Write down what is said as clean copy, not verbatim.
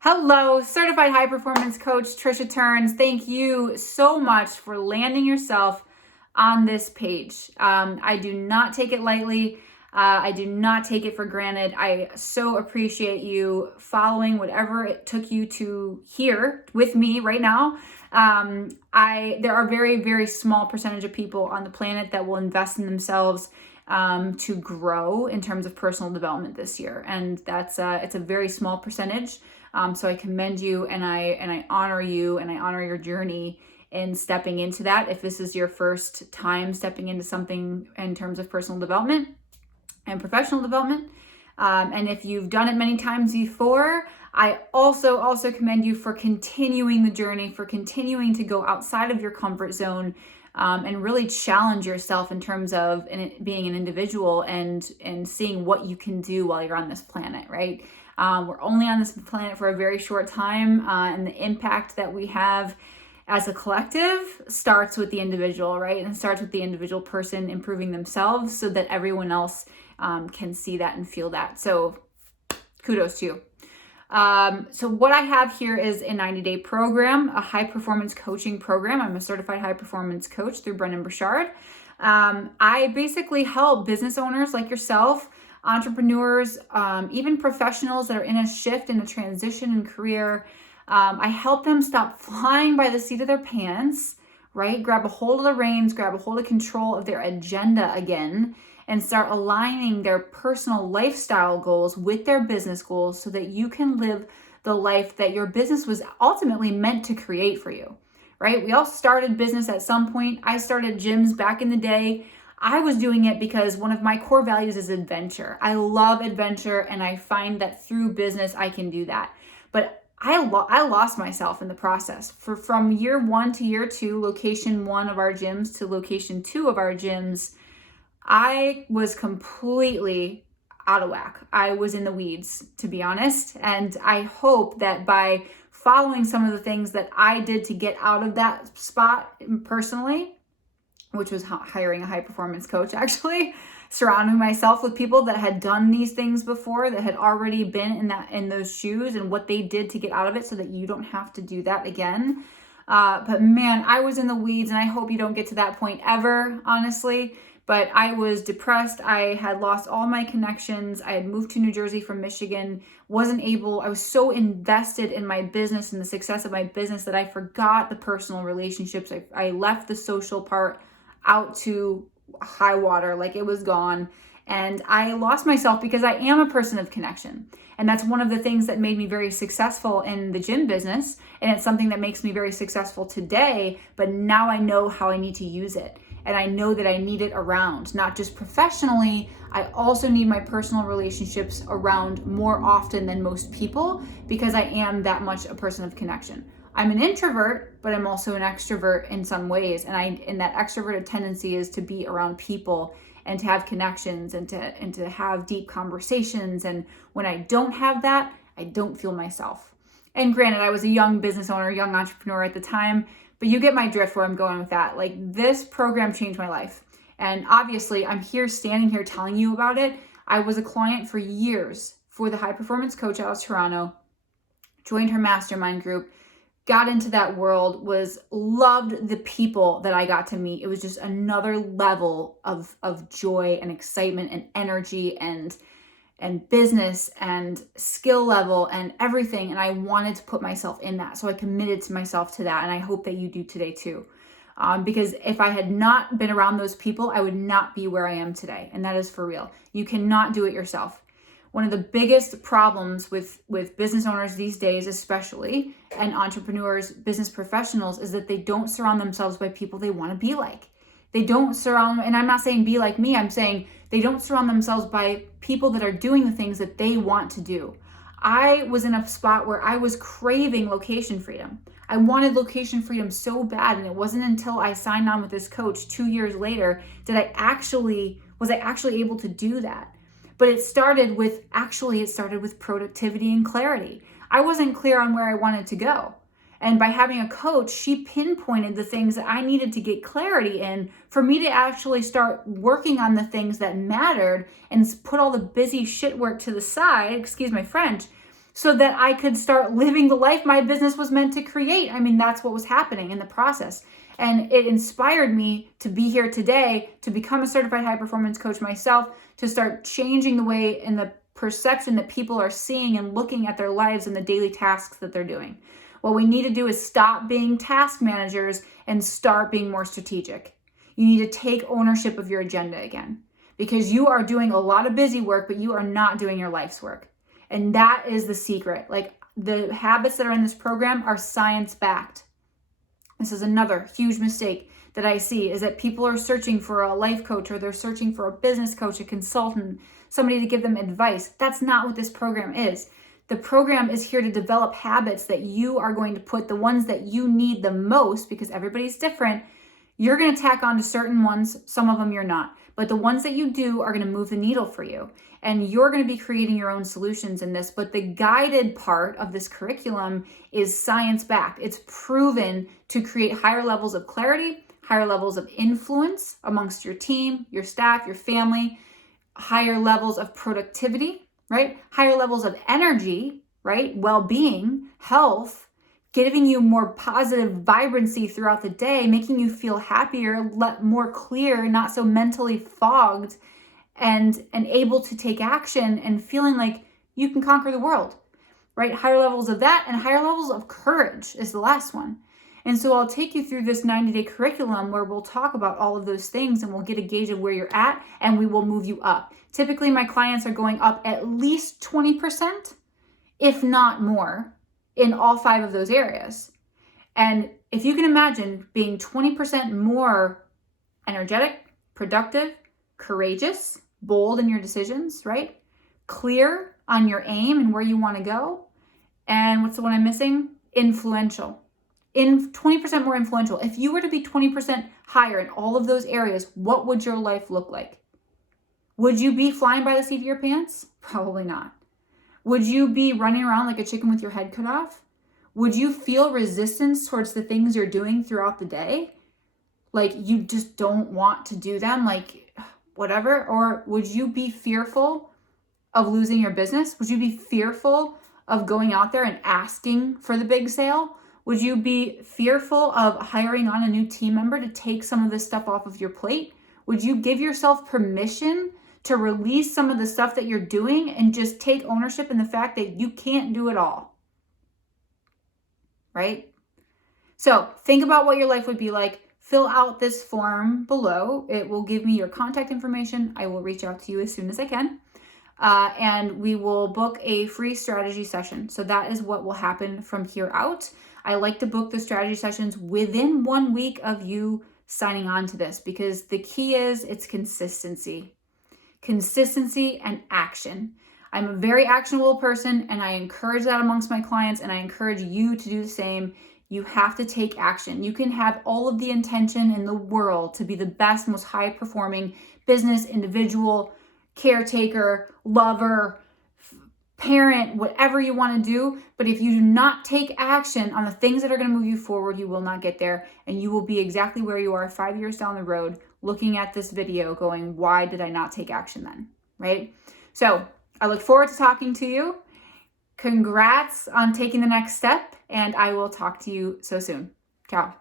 Hello, certified high performance coach Trisha Turns. Thank you so much for landing yourself on this page. I do not take it lightly. I do not take it for granted. I so appreciate you following whatever it took you to here with me right now. There are very, very small percentage of people on the planet that will invest in themselves to grow in terms of personal development this year, and it's a very small percentage. So I commend you, and I honor you, and I honor your journey in stepping into that. If this is your first time stepping into something in terms of personal development and professional development, and if you've done it many times before, I also commend you for continuing the journey, for continuing to go outside of your comfort zone, and really challenge yourself in terms of being an individual and seeing what you can do while you're on this planet, right? We're only on this planet for a very short time, and the impact that we have as a collective starts with the individual, right? And it starts with the individual person improving themselves so that everyone else can see that and feel that. So kudos to you. So what I have here is a 90-day program, a high performance coaching program. I'm a certified high performance coach through Brendon Burchard. I basically help business owners like yourself, entrepreneurs, even professionals that are in a shift, in a transition in career. I help them stop flying by the seat of their pants, right? Grab a hold of the reins, grab a hold of control of their agenda again, and start aligning their personal lifestyle goals with their business goals so that you can live the life that your business was ultimately meant to create for you, right? We all started business at some point. I started gyms back in the day. I was doing it because one of my core values is adventure. I love adventure, and I find that through business I can do that. But I lost myself in the process. From year 1 to year 2, location 1 of our gyms to location 2 of our gyms, I was completely out of whack. I was in the weeds, to be honest. And I hope that by following some of the things that I did to get out of that spot personally, which was hiring a high performance coach, actually, surrounding myself with people that had done these things before, that had already been in those shoes, and what they did to get out of it so that you don't have to do that again. But man, I was in the weeds, and I hope you don't get to that point ever, honestly. But I was depressed. I had lost all my connections. I had moved to New Jersey from Michigan. I was so invested in my business and the success of my business that I forgot the personal relationships. I left the social part out to high water, like it was gone. And I lost myself because I am a person of connection. And that's one of the things that made me very successful in the gym business. And it's something that makes me very successful today. But now I know how I need to use it. And I know that I need it around, not just professionally. I also need my personal relationships around more often than most people because I am that much a person of connection. I'm an introvert, but I'm also an extrovert in some ways. And that extroverted tendency is to be around people and to have connections and to have deep conversations. And when I don't have that, I don't feel myself. And granted, I was a young business owner, young entrepreneur at the time, but you get my drift where I'm going with that. Like, this program changed my life. And obviously I'm standing here telling you about it. I was a client for years for the high performance coach out of Toronto, joined her mastermind group, got into that world, loved the people that I got to meet. It was just another level of joy and excitement and energy and business and skill level and everything. And I wanted to put myself in that. So I committed to myself to that. And I hope that you do today too. Because if I had not been around those people, I would not be where I am today. And that is for real. You cannot do it yourself. One of the biggest problems with business owners these days, especially, and entrepreneurs, business professionals, is that they don't surround themselves by people they want to be like. They don't surround, and I'm not saying be like me, I'm saying they don't surround themselves by people that are doing the things that they want to do. I was in a spot where I was craving location freedom. I wanted location freedom so bad, and it wasn't until I signed on with this coach 2 years later that I actually able to do that. But it started with productivity and clarity. I wasn't clear on where I wanted to go. And by having a coach, she pinpointed the things that I needed to get clarity in for me to actually start working on the things that mattered and put all the busy shit work to the side, excuse my French, so that I could start living the life my business was meant to create. I mean, that's what was happening in the process. And it inspired me to be here today, to become a certified high performance coach myself, to start changing the way and the perception that people are seeing and looking at their lives and the daily tasks that they're doing. What we need to do is stop being task managers and start being more strategic. You need to take ownership of your agenda again, because you are doing a lot of busy work, but you are not doing your life's work. And that is the secret. Like, the habits that are in this program are science-backed. This is another huge mistake that I see, is that people are searching for a life coach, or they're searching for a business coach, a consultant, somebody to give them advice. That's not what this program is. The program is here to develop habits that you are going to put, the ones that you need the most, because everybody's different. You're going to tack on to certain ones, some of them you're not. But the ones that you do are going to move the needle for you. And you're going to be creating your own solutions in this. But the guided part of this curriculum is science-backed. It's proven to create higher levels of clarity, higher levels of influence amongst your team, your staff, your family, higher levels of productivity, right? Higher levels of energy, right? Well-being, health, giving you more positive vibrancy throughout the day, making you feel happier, more clear, not so mentally fogged, and able to take action and feeling like you can conquer the world, right? Higher levels of that, and higher levels of courage is the last one. And so I'll take you through this 90-day curriculum where we'll talk about all of those things, and we'll get a gauge of where you're at, and we will move you up. Typically, my clients are going up at least 20%, if not more, in all 5 of those areas. And if you can imagine being 20% more energetic, productive, courageous, bold in your decisions, right? Clear on your aim and where you want to go. And what's the one I'm missing? Influential. 20% more influential. If you were to be 20% higher in all of those areas, what would your life look like? Would you be flying by the seat of your pants? Probably not. Would you be running around like a chicken with your head cut off? Would you feel resistance towards the things you're doing throughout the day? Like you just don't want to do them, like whatever? Or would you be fearful of losing your business? Would you be fearful of going out there and asking for the big sale? Would you be fearful of hiring on a new team member to take some of this stuff off of your plate? Would you give yourself permission to release some of the stuff that you're doing and just take ownership in the fact that you can't do it all? Right? So think about what your life would be like. Fill out this form below. It will give me your contact information. I will reach out to you as soon as I can. And we will book a free strategy session. So that is what will happen from here out. I like to book the strategy sessions within 1 week of you signing on to this, because the key is it's consistency. Consistency and action. I'm a very actionable person, and I encourage that amongst my clients, and I encourage you to do the same. You have to take action. You can have all of the intention in the world to be the best, most high-performing business, individual, caretaker, lover, parent, whatever you want to do. But if you do not take action on the things that are going to move you forward, you will not get there. And you will be exactly where you are 5 years down the road, looking at this video going, why did I not take action then? Right? So I look forward to talking to you. Congrats on taking the next step, and I will talk to you so soon. Ciao.